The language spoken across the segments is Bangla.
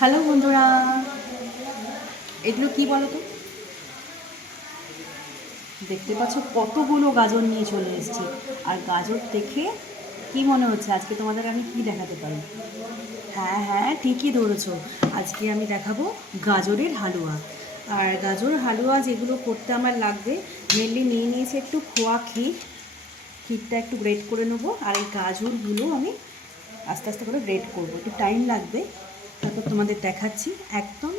হ্যালো বন্ধুরা, এগুলো কি বলো তো? দেখতে পাচ্ছ কতগুলো গাজর নিয়ে চলে এসেছি। আর গাজর দেখে কি মনে হচ্ছে আজকে তোমাদের আমি কি দেখাতে পারি? হ্যাঁ হ্যাঁ, ঠিকই ধরেছো। আজকে আমি দেখাবো গাজরের হালুয়া। আর গাজর হালুয়া যেগুলো করতে আমার লাগবে, মেনলি নিয়ে নিয়েছি একটু খোয়া ক্ষীর। ক্ষীরটা একটু গ্রেট করে নেবো, আর এই গাজরগুলো আমি আস্তে আস্তে করে গ্রেট করবো, একটু টাইম লাগবে। তারপর তোমাদের দেখাচ্ছি একদম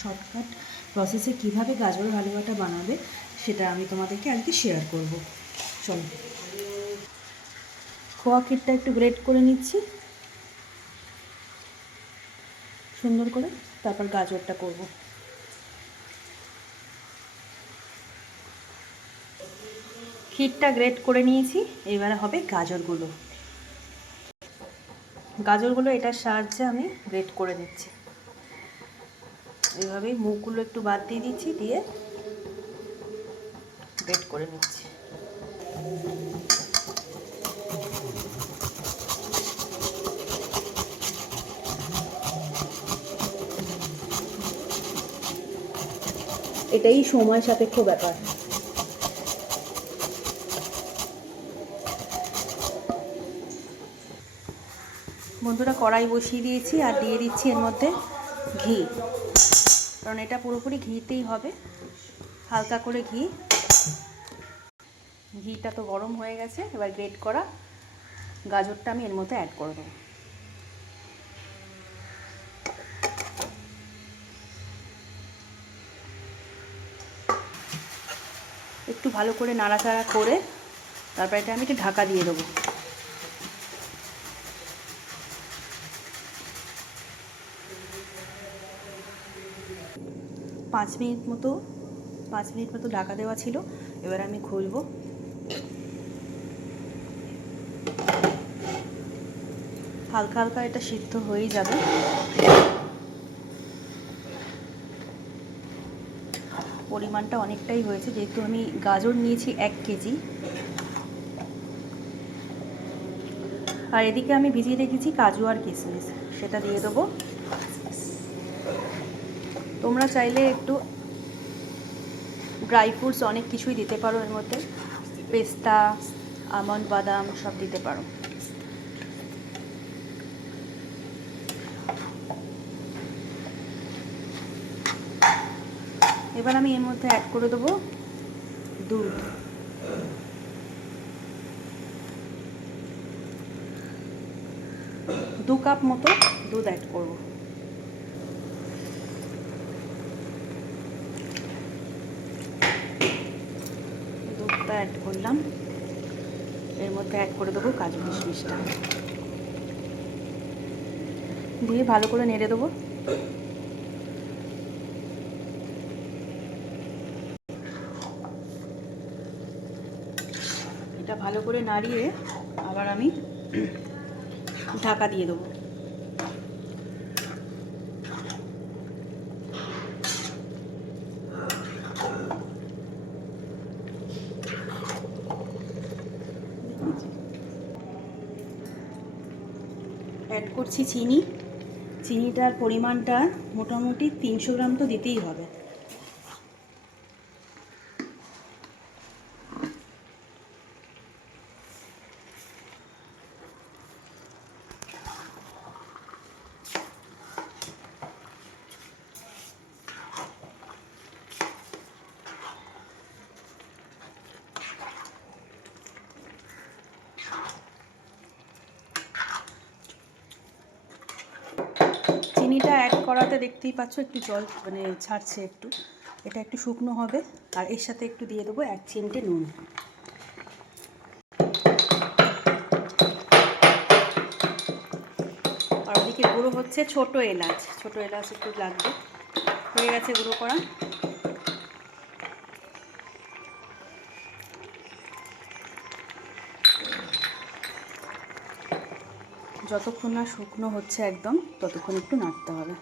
শর্টকাট প্রসেসে কীভাবে গাজরের হালুয়াটা বানাবে, সেটা আমি তোমাদেরকে আজকে শেয়ার করব। চলো, খোয়া ক্ষীরটা একটু গ্রেট করে নিচ্ছি সুন্দর করে, তারপর গাজরটা করব। ক্ষীরটা গ্রেট করে নিয়েছি, এবারে হবে গাজরগুলো। গাজরগুলো এটার সাহায্যে আমি গ্রেট করে দিচ্ছি। এইভাবেই মুখগুলো একটু বাদ দিয়ে দিচ্ছি, দিয়ে গ্রেট করে নিচ্ছি। এটাই সময় সাপেক্ষ ব্যাপার। বন্ধুরা, কড়াই বসিয়ে দিয়েছি আর দিয়ে দিচ্ছি এর মধ্যে ঘি, কারণ এটা পুরোপুরি ঘিতেই হবে। হালকা করে ঘিটা তো গরম হয়ে গেছে। এবার গ্রেট করা গাজরটা আমি এর মধ্যে অ্যাড করে দেবো। একটু ভালো করে নাড়াচাড়া করে তারপর এটা আমি একটু ঢাকা দিয়ে দেবো। পাঁচ মিনিট মতো ঢাকা দেওয়া ছিল। এবার আমি খুলবো। হালকা হালকা এটা সিদ্ধ হয়ে যাবে। পরিমাণটা অনেকটাই হয়েছে, যেহেতু আমি গাজর নিয়েছি 1 কেজি। আর এদিকে আমি ভিজিয়ে রেখেছি কাজু আর কিশমিশ, সেটা দিয়ে দেবো। তোমরা চাইলে একটু ড্রাই ফ্রুটস অনেক কিছুই দিতে পারো এর মধ্যে, পেস্তা, আমন্ড, বাদাম সব দিতে পারো। এবার আমি এর মধ্যে অ্যাড করে দেবো দুধ। দু কাপ মতো দুধ অ্যাড করব। দুধটা অ্যাড করলাম, এর মধ্যে অ্যাড করে দেবো কাজু কিশমিশটা, দিয়ে ভালো করে নেড়ে দেবো। এটা ভালো করে নাড়িয়ে আবার আমি ঢাকা দিয়ে দেবো। অ্যাড করছি চিনি। চিনিটার পরিমাণটা মোটামুটি 300 গ্রাম তো দিতেই হবে। চিনিটা অ্যাড করাতে দেখতেই পাচ্ছ একটু জল ছাড়ছে একটু। এটা একটু শুকনো হবে। আর এর সাথে একটু দিয়ে দেবো 1 চিমটে নুন। আর ওদিকে গুঁড়ো হচ্ছে ছোট এলাচ একটু লাগবে। হয়ে গেছে গুঁড়ো করা। যতক্ষণ না শুকনো হচ্ছে একদম, ততক্ষণ একটু নাড়তে হবে।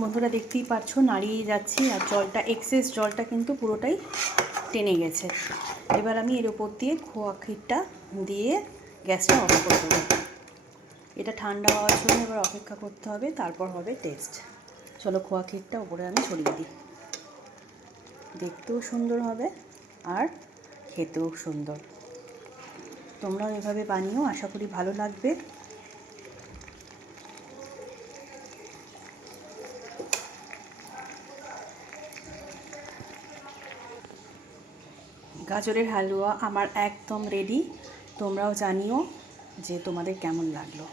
বন্ধুরা, দেখতেই পাচ্ছ নাড়িয়ে যাচ্ছি, আর জলটা এক্সেস জলটা কিন্তু পুরোটাই টেনে গেছে। এবার আমি এর ওপর দিয়ে খোয়া ক্ষীরটা দিয়ে গ্যাসটা অফ করে দেবো। এটা ঠান্ডা হওয়ার জন্য এবার অপেক্ষা করতে হবে, তারপর হবে টেস্ট। চলো খোয়া ক্ষীরটা ওপরে আমি ছড়িয়ে দিই। দেখতেও সুন্দর হবে আর খেতেও সুন্দর। তোমরাও এভাবে বানিও, আশা করি ভালো লাগবে। গাজরের হালুয়া আমার একদম রেডি। তোমরাও জানিও যে তোমাদের কেমন লাগলো।